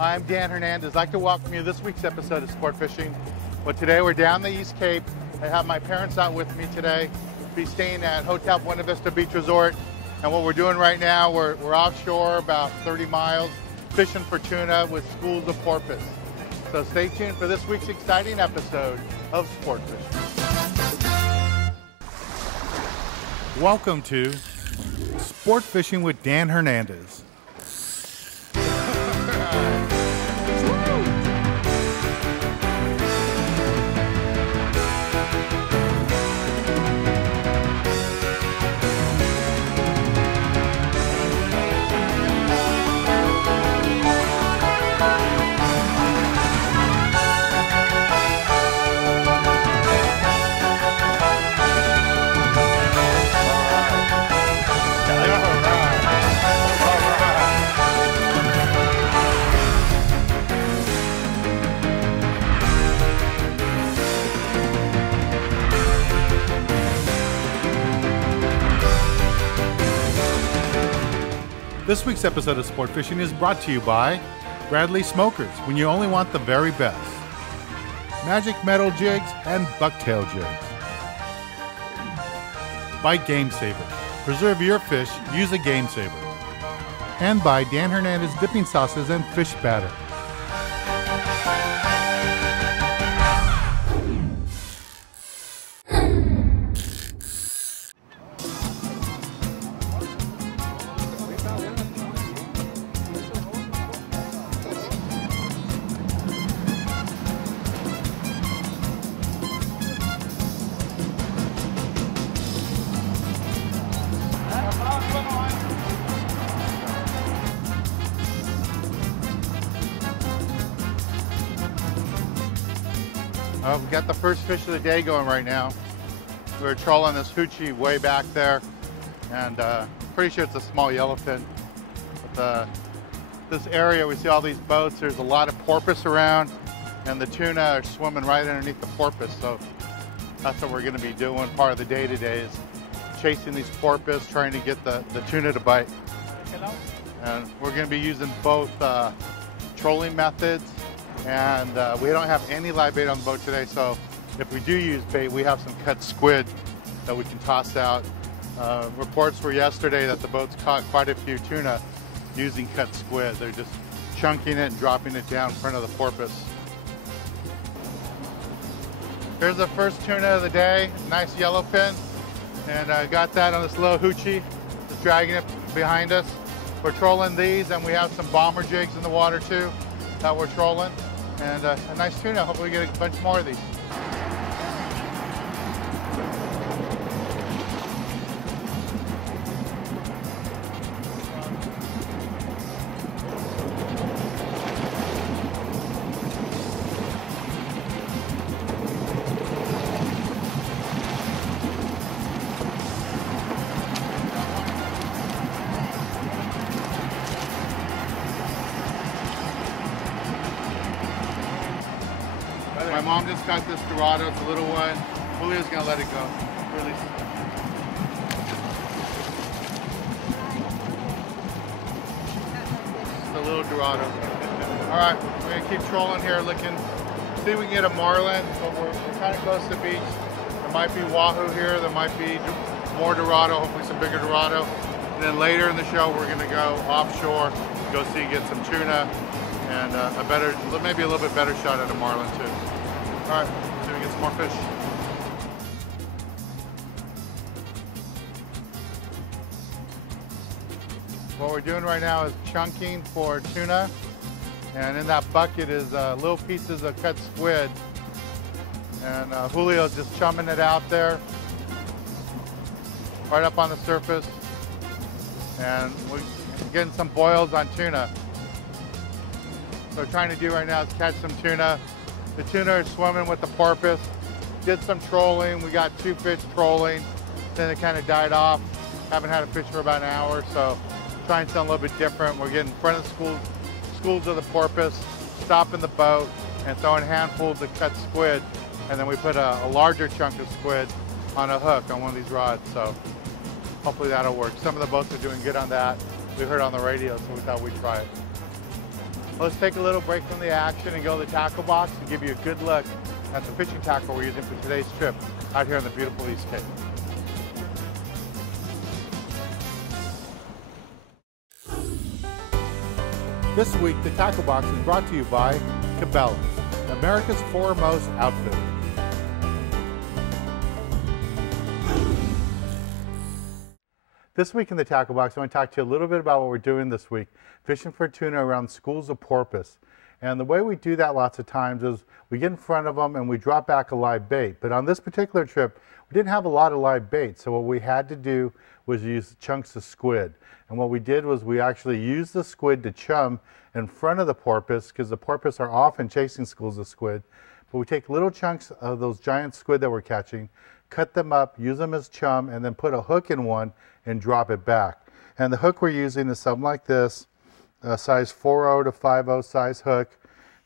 I'm Dan Hernandez. I'd like to welcome you to this week's episode of Sport Fishing. Well, today we're down the East Cape. I have my parents out with me today. We'll be staying at Hotel Buena Vista Beach Resort. And what we're doing right now, we're offshore about 30 miles, fishing for tuna with schools of porpoise. So stay tuned for this week's exciting episode of Sport Fishing. Welcome to Sport Fishing with Dan Hernandez. This week's episode of Sport Fishing is brought to you by Bradley Smokers, when you only want the very best. Magic Metal Jigs and Bucktail Jigs. By Game Saver. Preserve your fish, use a Game Saver. And by Dan Hernandez Dipping Sauces and Fish Batter. We've got the first fish of the day going right now. We're trolling this hoochie way back there, and pretty sure it's a small yellowfin. But this area, we see all these boats. There's a lot of porpoise around, and the tuna are swimming right underneath the porpoise. So that's what we're going to be doing. Part of the day today is chasing these porpoise, trying to get the tuna to bite. And we're going to be using both trolling methods. And we don't have any live bait on the boat today, so if we do use bait, we have some cut squid that we can toss out. Reports were yesterday that the boats caught quite a few tuna using cut squid. They're just chunking it and dropping it down in front of the porpoise. Here's the first tuna of the day, nice yellowfin. And I got that on this little hoochie, just dragging it behind us. We're trolling these, and we have some bomber jigs in the water too that we're trolling. And a nice tuna. Hopefully we get a bunch more of these. My mom just got this dorado, it's a little one. Julio's gonna let it go. Release it. It's a little dorado. All right, we're gonna keep trolling here, looking, see if we can get a marlin. But we're kind of close to the beach. There might be wahoo here, there might be more dorado, hopefully some bigger dorado. And then later in the show, we're gonna go offshore, go see, get some tuna, and maybe a little bit better shot at a marlin too. All right, see if we get some more fish. What we're doing right now is chunking for tuna, and in that bucket is little pieces of cut squid. And Julio's just chumming it out there, right up on the surface. And we're getting some boils on tuna. So what we're trying to do right now is catch some tuna. The tuna are swimming with the porpoise. Did some trolling. We got 2 fish trolling. Then it kind of died off. Haven't had a fish for about an hour, so trying something a little bit different. We're getting in front of schools of the porpoise, stopping the boat, and throwing handfuls of cut squid. And then we put a larger chunk of squid on a hook on one of these rods. So hopefully that'll work. Some of the boats are doing good on that. We heard on the radio, so we thought we'd try it. Let's take a little break from the action and go to the tackle box and give you a good look at the fishing tackle we're using for today's trip out here in the beautiful East Cape. This week, the tackle box is brought to you by Galley, America's foremost outfitter. This week in the tackle box, I want to talk to you a little bit about what we're doing this week, fishing for tuna around schools of porpoise. And the way we do that lots of times is we get in front of them and we drop back a live bait. But on this particular trip, we didn't have a lot of live bait. So what we had to do was use chunks of squid. And what we did was we actually used the squid to chum in front of the porpoise, because the porpoise are often chasing schools of squid. But we take little chunks of those giant squid that we're catching, cut them up, use them as chum, and then put a hook in one and drop it back. And the hook we're using is something like this, a size 4/0 to 5/0 size hook,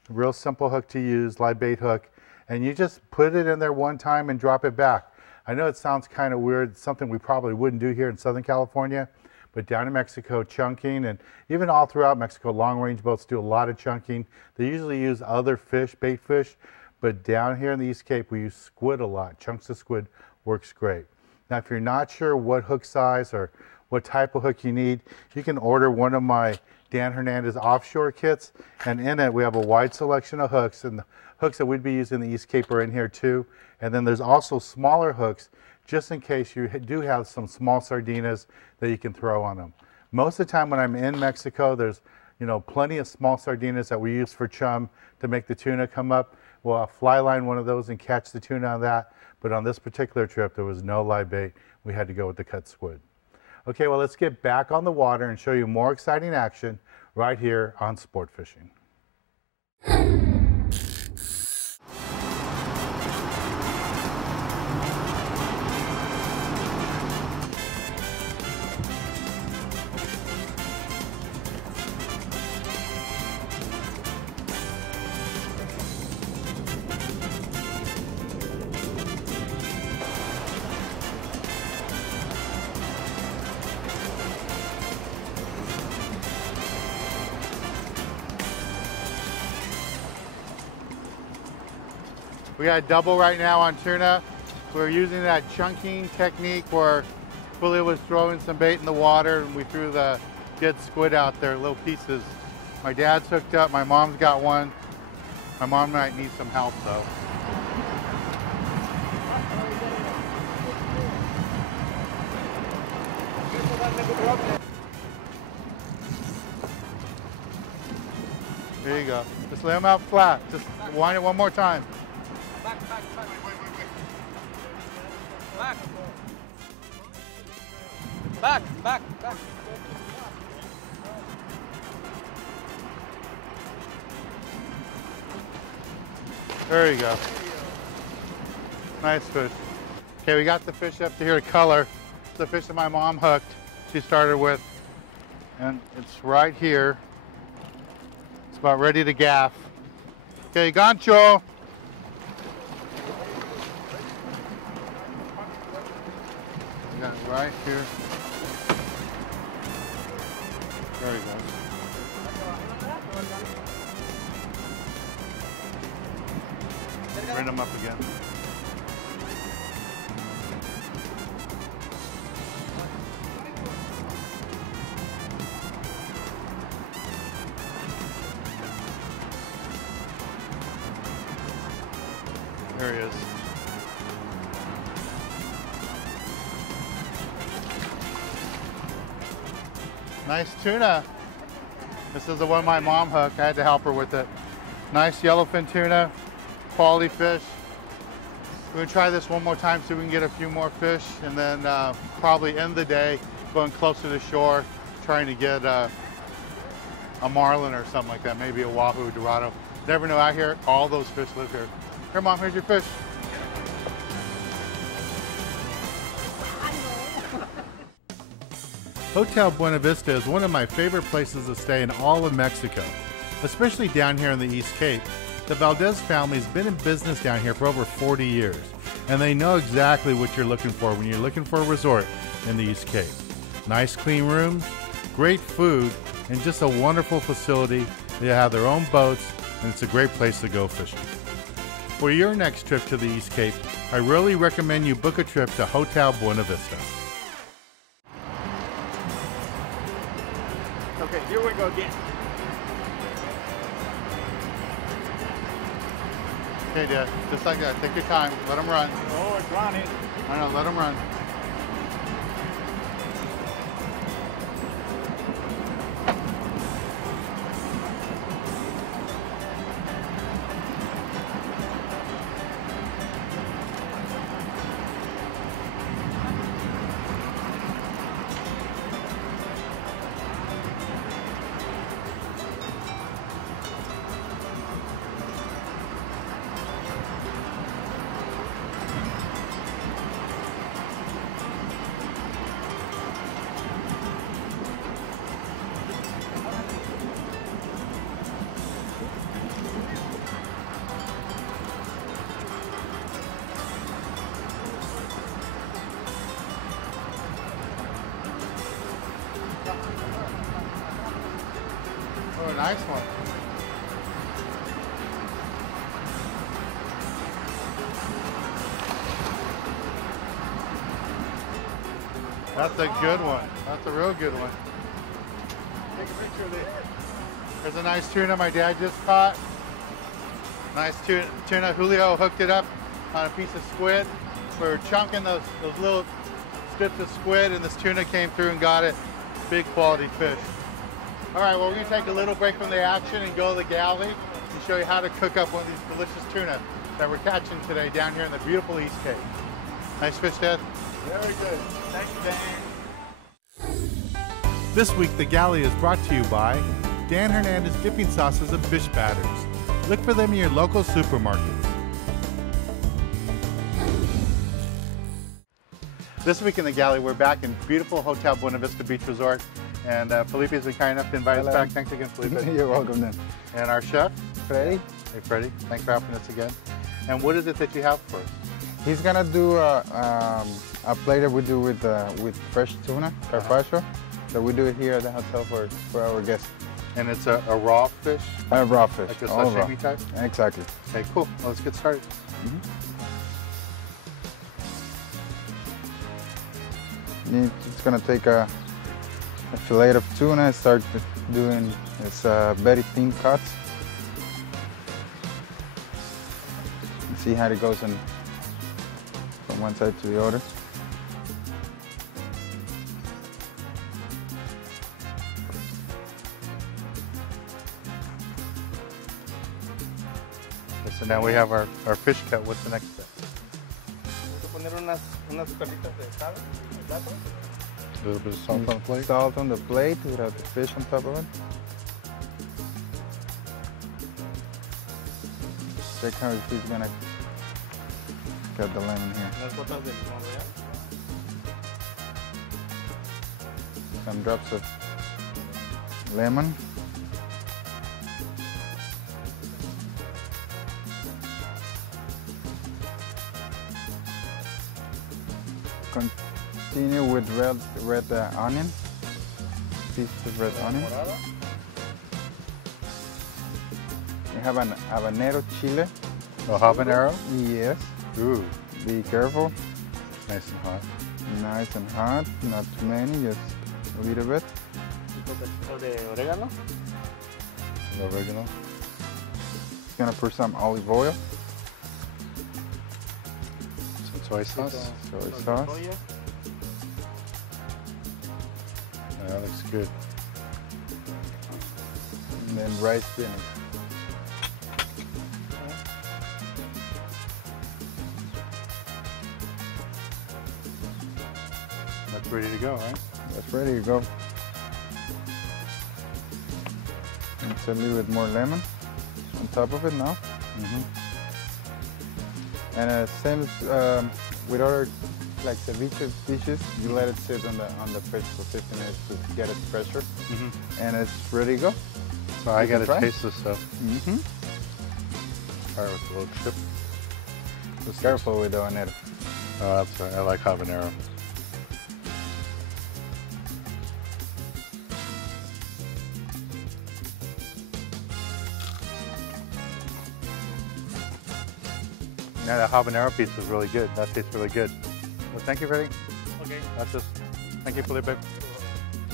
a real simple hook to use, live bait hook, and you just put it in there one time and drop it back. I know it sounds kind of weird, something we probably wouldn't do here in Southern California, but down in Mexico, chunking, and even all throughout Mexico, long-range boats do a lot of chunking. They usually use other fish, bait fish, but down here in the East Cape, we use squid a lot. Chunks of squid works great. Now, if you're not sure what hook size or what type of hook you need, you can order one of my Dan Hernandez offshore kits, and in it we have a wide selection of hooks, and the hooks that we'd be using in the East Cape are in here too. And then there's also smaller hooks, just in case you do have some small sardinas that you can throw on them. Most of the time when I'm in Mexico, there's plenty of small sardinas that we use for chum to make the tuna come up. We'll fly line one of those and catch the tuna on that. But on this particular trip, there was no live bait. We had to go with the cut squid. Okay, well, let's get back on the water and show you more exciting action right here on Sport Fishing. We got a double right now on tuna. We're using that chunking technique where Willie was throwing some bait in the water and we threw the dead squid out there, little pieces. My dad's hooked up, my mom's got one. My mom might need some help though. There you go. Just lay them out flat. Just wind it one more time. Back. Back. There you go. Nice fish. Okay, we got the fish up to here to color. It's the fish that my mom hooked. She started with, and it's right here. It's about ready to gaff. Okay, gancho. Got it right here. There we go. Bring them up again. There he is. Nice tuna. This is the one my mom hooked. I had to help her with it. Nice yellowfin tuna, quality fish. We're gonna try this one more time so we can get a few more fish, and then probably end the day going closer to shore, trying to get a marlin or something like that, maybe a wahoo, dorado. Never know, out here, all those fish live here. Here, Mom, here's your fish. Hotel Buena Vista is one of my favorite places to stay in all of Mexico, especially down here in the East Cape. The Valdez family has been in business down here for over 40 years, and they know exactly what you're looking for when you're looking for a resort in the East Cape. Nice clean rooms, great food, and just a wonderful facility They have their own boats, and it's a great place to go fishing. For your next trip to the East Cape, I really recommend you book a trip to Hotel Buena Vista. Okay, here we go again. Okay, Dad, just like that. Take your time. Let them run. Oh, it's running. I know, let them run. Oh, nice one. That's a good one. That's a real good one. Take a picture of this. There's a nice tuna my dad just caught. Nice tuna. Julio hooked it up on a piece of squid. We were chunking those little strips of squid, and this tuna came through and got it. Big quality fish. All right, well, we're gonna take a little break from the action and go to the galley and show you how to cook up one of these delicious tuna that we're catching today down here in the beautiful East Cape. Nice fish, Dad. Very good. Thank you, Dan. This week, the galley is brought to you by Dan Hernandez Dipping Sauces and Fish Batters. Look for them in your local supermarkets. This week in the galley, we're back in beautiful Hotel Buena Vista Beach Resort. And Felipe has been kind enough to invite us back. Thanks again, Felipe. You're welcome, then. And our chef, Freddie, hey Freddie, thanks for helping us again. And what is it that you have for us? he's gonna do a plate that we do with fresh tuna, carpaccio. So we do it here at the hotel for our guests. And it's a raw fish? Raw fish. Like a all sashimi raw. type? Exactly. Okay, cool. Well, let's get started. It's gonna take a fillet of tuna and start doing its very thin cuts. See how it goes from one side to the other. So now we have our fish cut. What's the next step? Poner unas cositas de sal en el plato. A little bit of salt on the plate. Salt on the plate without the fish on top of it. Check how he's gonna cut the lemon here. Unas gotas de limón real. Some drops of lemon. Continue with red onion, pieces of red onion. Morada. We have an habanero chile. A habanero? Yes. Ooh, Be careful. nice and hot. Nice and hot. Not too many, just a little bit. Un poquito de orégano. Some oregano. Gonna put some olive oil, Some soy sauce. soy sauce. Soya. That looks good. And then rice vinegar. That's ready to go, right? That's ready to go. It's a little bit more lemon on top of it now. And same as with other like ceviche dishes, you let it sit on the fridge for 15 minutes to get its pressure, and it's ready to go. So I You can gotta try. taste this stuff. Start with a little chip. Just careful with the habanero. Oh, that's right. I like habanero. Now that habanero pizza is really good. That tastes really good. Well, thank you, Freddie. Okay. That's just, thank you, Felipe.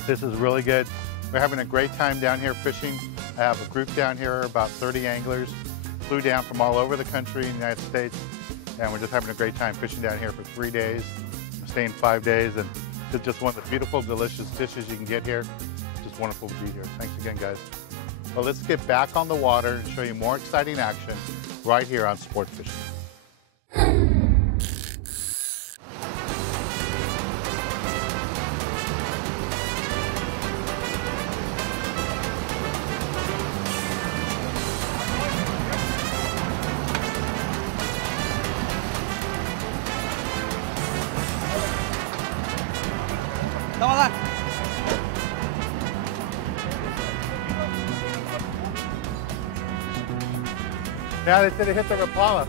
This is really good. We're having a great time down here fishing. I have a group down here, about 30 anglers, flew down from all over the country in the United States, and we're just having a great time fishing down here for 3 days. We're staying 5 days, and it's just one of the beautiful, delicious dishes you can get here. It's just wonderful to be here. Thanks again, guys. Well, let's get back on the water and show you more exciting action right here on Sport Fishing. Yeah, they said it hit the Rapala.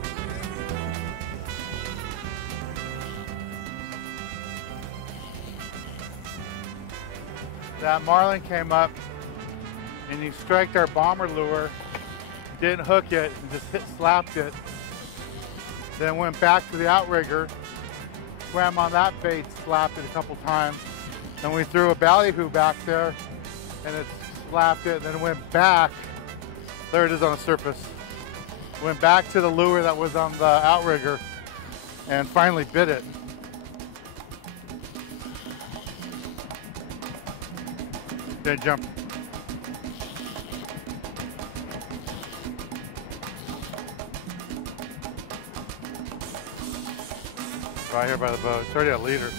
That marlin came up and he striked our bomber lure, didn't hook it, and just slapped it. Then went back to the outrigger, swam on that bait, slapped it a couple times. Then we threw a ballyhoo back there and it slapped it, and then went back. There it is on the surface. Went back to the lure that was on the outrigger and finally bit it. Then jump. Right here by the boat. It's already a leader.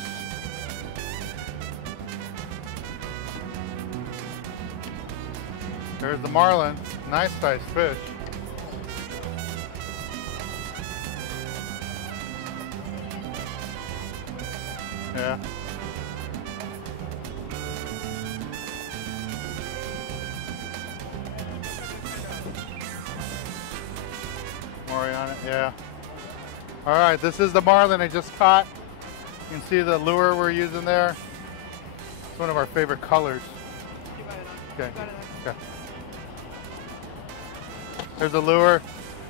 There's the marlin. Nice sized fish. Yeah. More on it, yeah. All right, this is the marlin I just caught. You can see the lure we're using there. It's one of our favorite colors. Okay. Okay. There's the lure.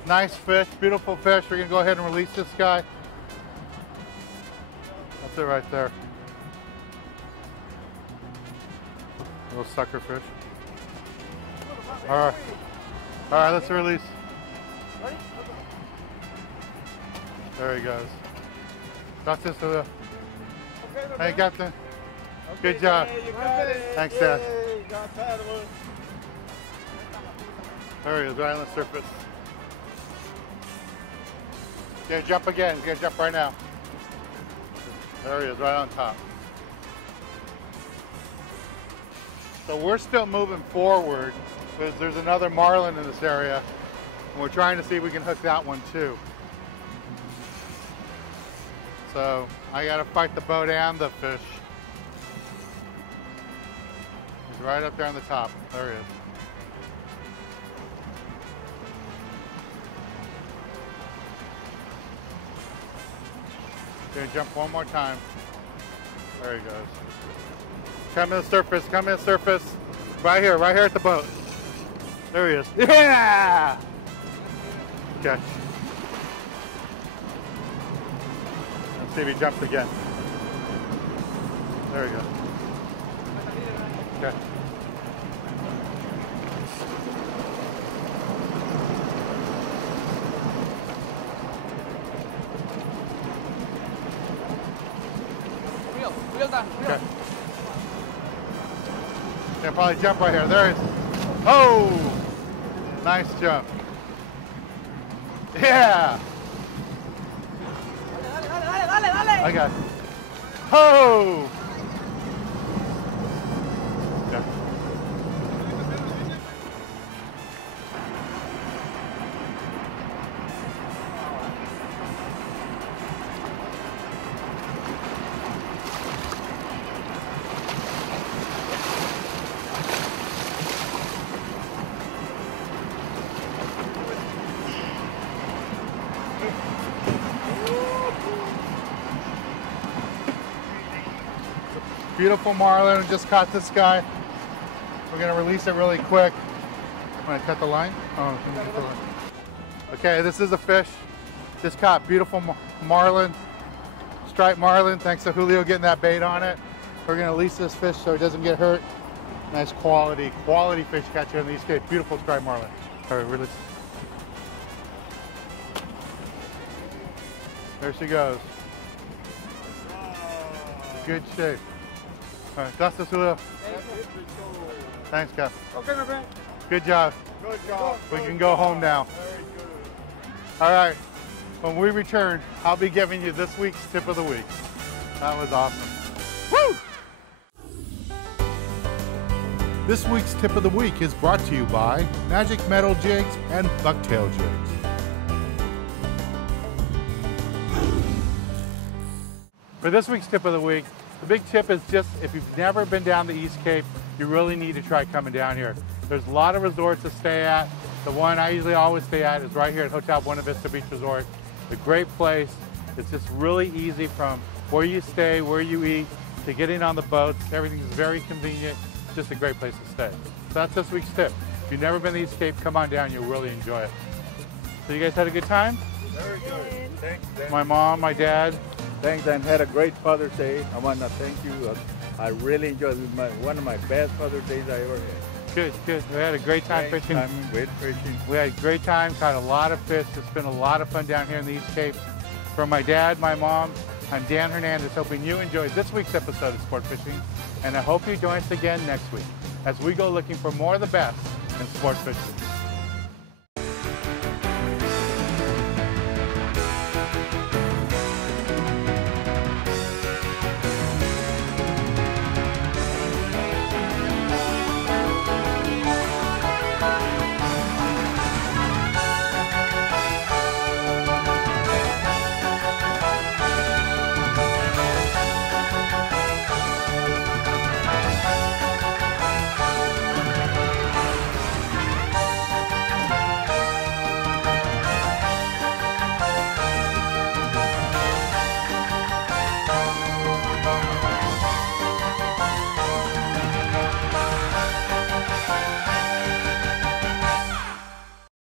Nice fish, beautiful fish. We're gonna go ahead and release this guy. That's it right there. Little sucker fish. All right. All right, let's release. There he goes. Got this to the. Hey, Captain. Good job. Thanks, Dad. There he is, right on the surface. Gonna jump again. He's gonna jump right now. There he is, right on top. So we're still moving forward because there's another marlin in this area, and we're trying to see if we can hook that one too. So I gotta fight the boat and the fish. He's right up there on the top. There he is. Gonna jump one more time. There he goes. Come to the surface, come to the surface. Right here at the boat. There he is. Yeah! Catch. Let's see if he jumps again. There he goes. Okay. Okay. He'll probably jump right here. There he is. Oh! Nice jump. Yeah! I got it. Oh! Okay. Beautiful marlin. Just caught this guy. We're gonna release it really quick. I'm gonna cut the line. Oh, let me cut the line. Okay, this is a fish. Just caught beautiful marlin, striped marlin, thanks to Julio getting that bait on it. We're gonna release this fish so it doesn't get hurt. Nice quality fish catch here in the East Cape. Beautiful striped marlin. All right, release. There she goes. Good shape. All right, gracias, Julio. Thanks, Cap. Okay, my friend. Good job. Good job. We can go home now. Very good. All right, when we return, I'll be giving you this week's tip of the week. That was awesome. Woo! This week's tip of the week is brought to you by Magic Metal Jigs and Bucktail Jigs. For this week's tip of the week, the big tip is just if you've never been down the East Cape, you really need to try coming down here. There's a lot of resorts to stay at. The one I usually always stay at is right here at Hotel Buena Vista Beach Resort. It's a great place. It's just really easy from where you stay, where you eat, to getting on the boats. Everything's very convenient. It's just a great place to stay. So that's this week's tip. If you've never been to the East Cape, come on down. You'll really enjoy it. So you guys had a good time? Very good. Thanks, Dan. My mom, my dad. Thanks, and had a great Father's Day. I want to thank you. I really enjoyed it. One of my best Father's Days I ever had. Good, good. We had a great time Great fishing. time, great fishing. We had a great time, caught a lot of fish. It's been a lot of fun down here in the East Cape. From my dad, my mom, I'm Dan Hernandez, hoping you enjoyed this week's episode of Sport Fishing, and I hope you join us again next week as we go looking for more of the best in sport fishing.